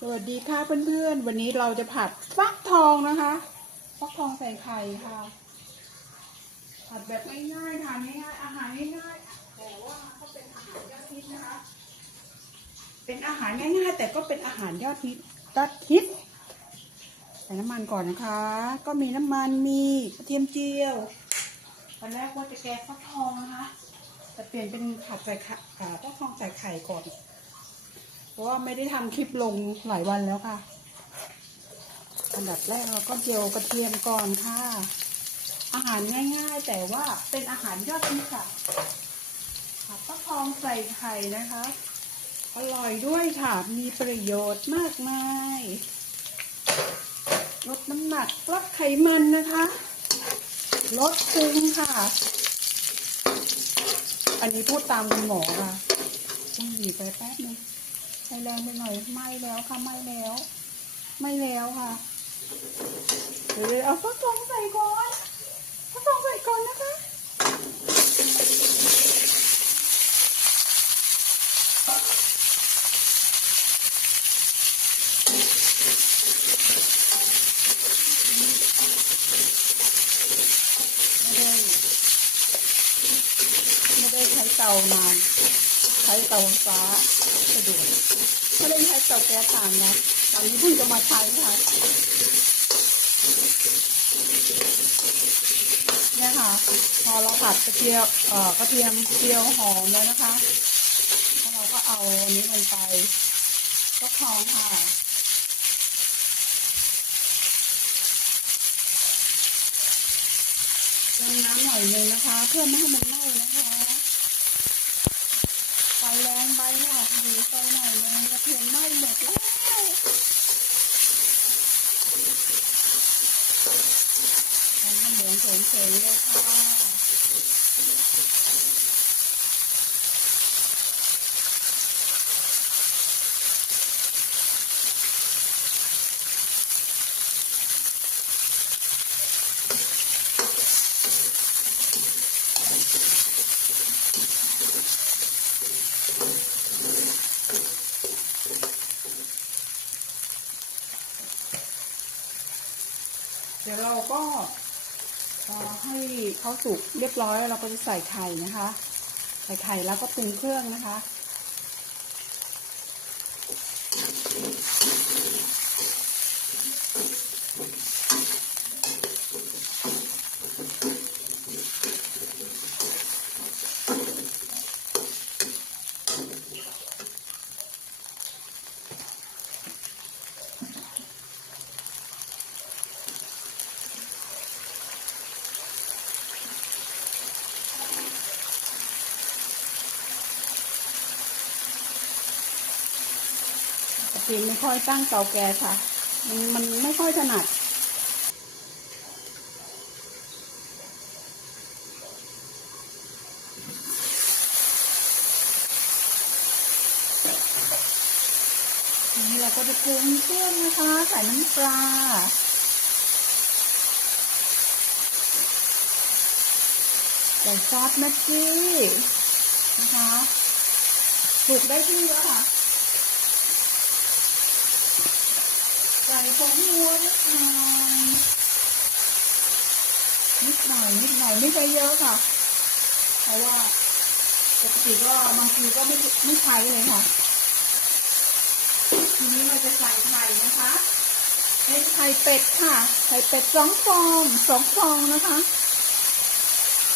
สวัสดีค่ะเพื่อนๆ วันนี้เราจะผัดฟักทองนะคะ ฟักทองใส่ไข่ค่ะ ผัดแบบง่ายๆทานง่ายๆอาหารง่ายๆแต่ว่าก็เป็นอาหารยอดฮิตนะคะ เป็นอาหารง่ายๆ แต่ก็เป็นอาหารยอดฮิตยอดฮิตใส่น้ำมันก่อนนะคะ ก็มีน้ำมันมีกระเทียมเจียวตอนแรกว่าจะแกงฟักทองนะคะแต่เปลี่ยนเป็นผัดใส่ไข่ฟักทองใส่ไข่ก่อน เพราะว่าไม่ได้ทำคลิปลงหลายวันแล้วค่ะ อันดับแรกเราก็เจียวกระเทียมก่อนค่ะ อาหารง่ายๆ แต่ว่าเป็นอาหารยอดฮิตค่ะผัดฟักทองใส่ไข่นะคะ อร่อยด้วยค่ะ มีประโยชน์มากมายลดน้ำหนักลดไขมันนะคะ ลดพุงค่ะ อันนี้พูดตามคุณหมอค่ะต้องหยีไปแป๊บนึง ใช้แรงไปหน่อยไหม้แล้วค่ะไหม้แล้วไหม้แล้วค่ะเดี๋ยวเลยเอาฟักทองใส่ก่อนฟักทองใส่ก่อนนะคะไม่ได้ไม่ได้ใช้เตานาน ใช้เตาฟ้าสะดวกไม่ได้ใช้เตาแก๊สตามนะตอนนี้เพิ่งจะมาใช้ค่ะเนี่ยค่ะ พอเราผัดกระเทียมเอ่อกระเทียมเจียวหอมแล้วนะคะแล้วเราก็เอาอันนี้ลงไปก็ทองค่ะเติมน้ำหน่อยนึงนะคะ เพื่อไม่ให้มันไหม้นะคะ แรงไปค่ะดีไฟหน่อยนึงกระเทียมไหม้หมดแล้วทำเหลืองเฉยๆเลยค่ะ เดี๋ยวเราก็พอให้เขาสุกเรียบร้อยเราก็จะใส่ไข่นะคะ ใส่ไข่แล้วก็ปรุงเครื่องนะคะ ปกติไม่ค่อยตั้งเตาแก๊สค่ะ มันมันไม่ค่อยถนัดทีนี้เราก็จะปรุงเครื่องนะคะ ใส่น้ำปลาใส่ซอสแม็กกี้นะคะถูกได้ที่แล้วค่ะ ใส่ผงนัวนิดหน่อยนิดหน่อยนิดหน่อยไม่ใช่เยอะค่ะ เพราะว่าปกติก็บางทีก็ไม่ไม่ใช้เลยค่ะ ทีนี้เราจะใส่ไข่นะคะเป็นไข่เป็ดค่ะ ไข่เป็ดสองฟองสองฟองนะคะ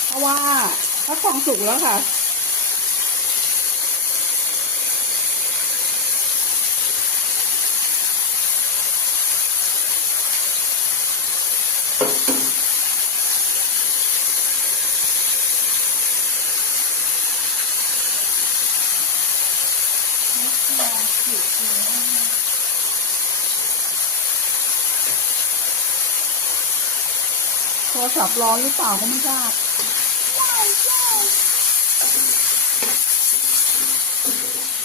เพราะว่าถ้าฟองสุกแล้วค่ะ โทรศัพท์ร้อนหรือเปล่าก็ไม่ทราบ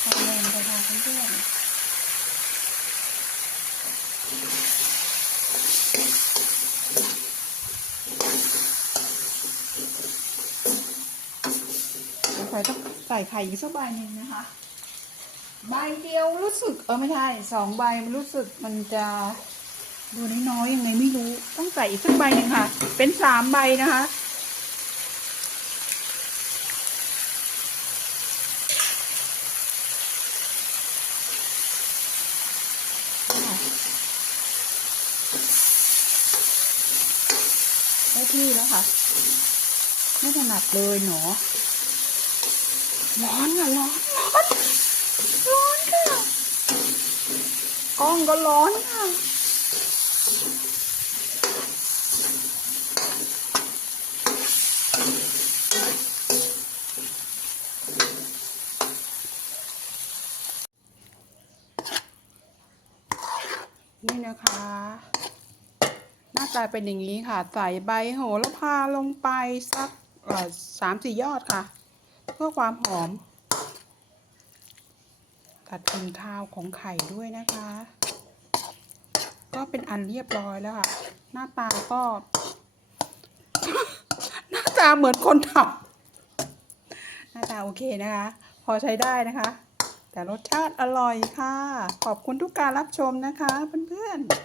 ทำแรงไปค่ะเพื่อนๆใส่ต้องใส่ไข่อีกสักใบหนึ่งนะคะ ใบเดียวรู้สึกเออไม่ใช่สองใบมันรู้สึกมันจะดูน้อยๆยังไงไม่รู้ ต้องใส่อีกสักใบหนึ่งค่ะ เป็นสามใบนะคะ ได้ที่แล้วค่ะ ไม่ถนัดเลยหนอร้อนค่ะร้อนร้อน ร้อนค่ะกล้องก็ร้อนค่ะ นี่นะคะ หน้าตาเป็นอย่างนี้ค่ะ ใส่ใบโหระพาลงไปสักสามสี่ยอดค่ะ เพื่อความหอม ตัดกลิ่นคาวของไข่ด้วยนะคะ ก็เป็นอันเรียบร้อยแล้วค่ะ หน้าตาก็ หน้าตาเหมือนคนทำหน้าตาโอเคนะคะ พอใช้ได้นะคะ แต่รสชาติอร่อยค่ะ ขอบคุณทุกการรับชมนะคะเพื่อนๆ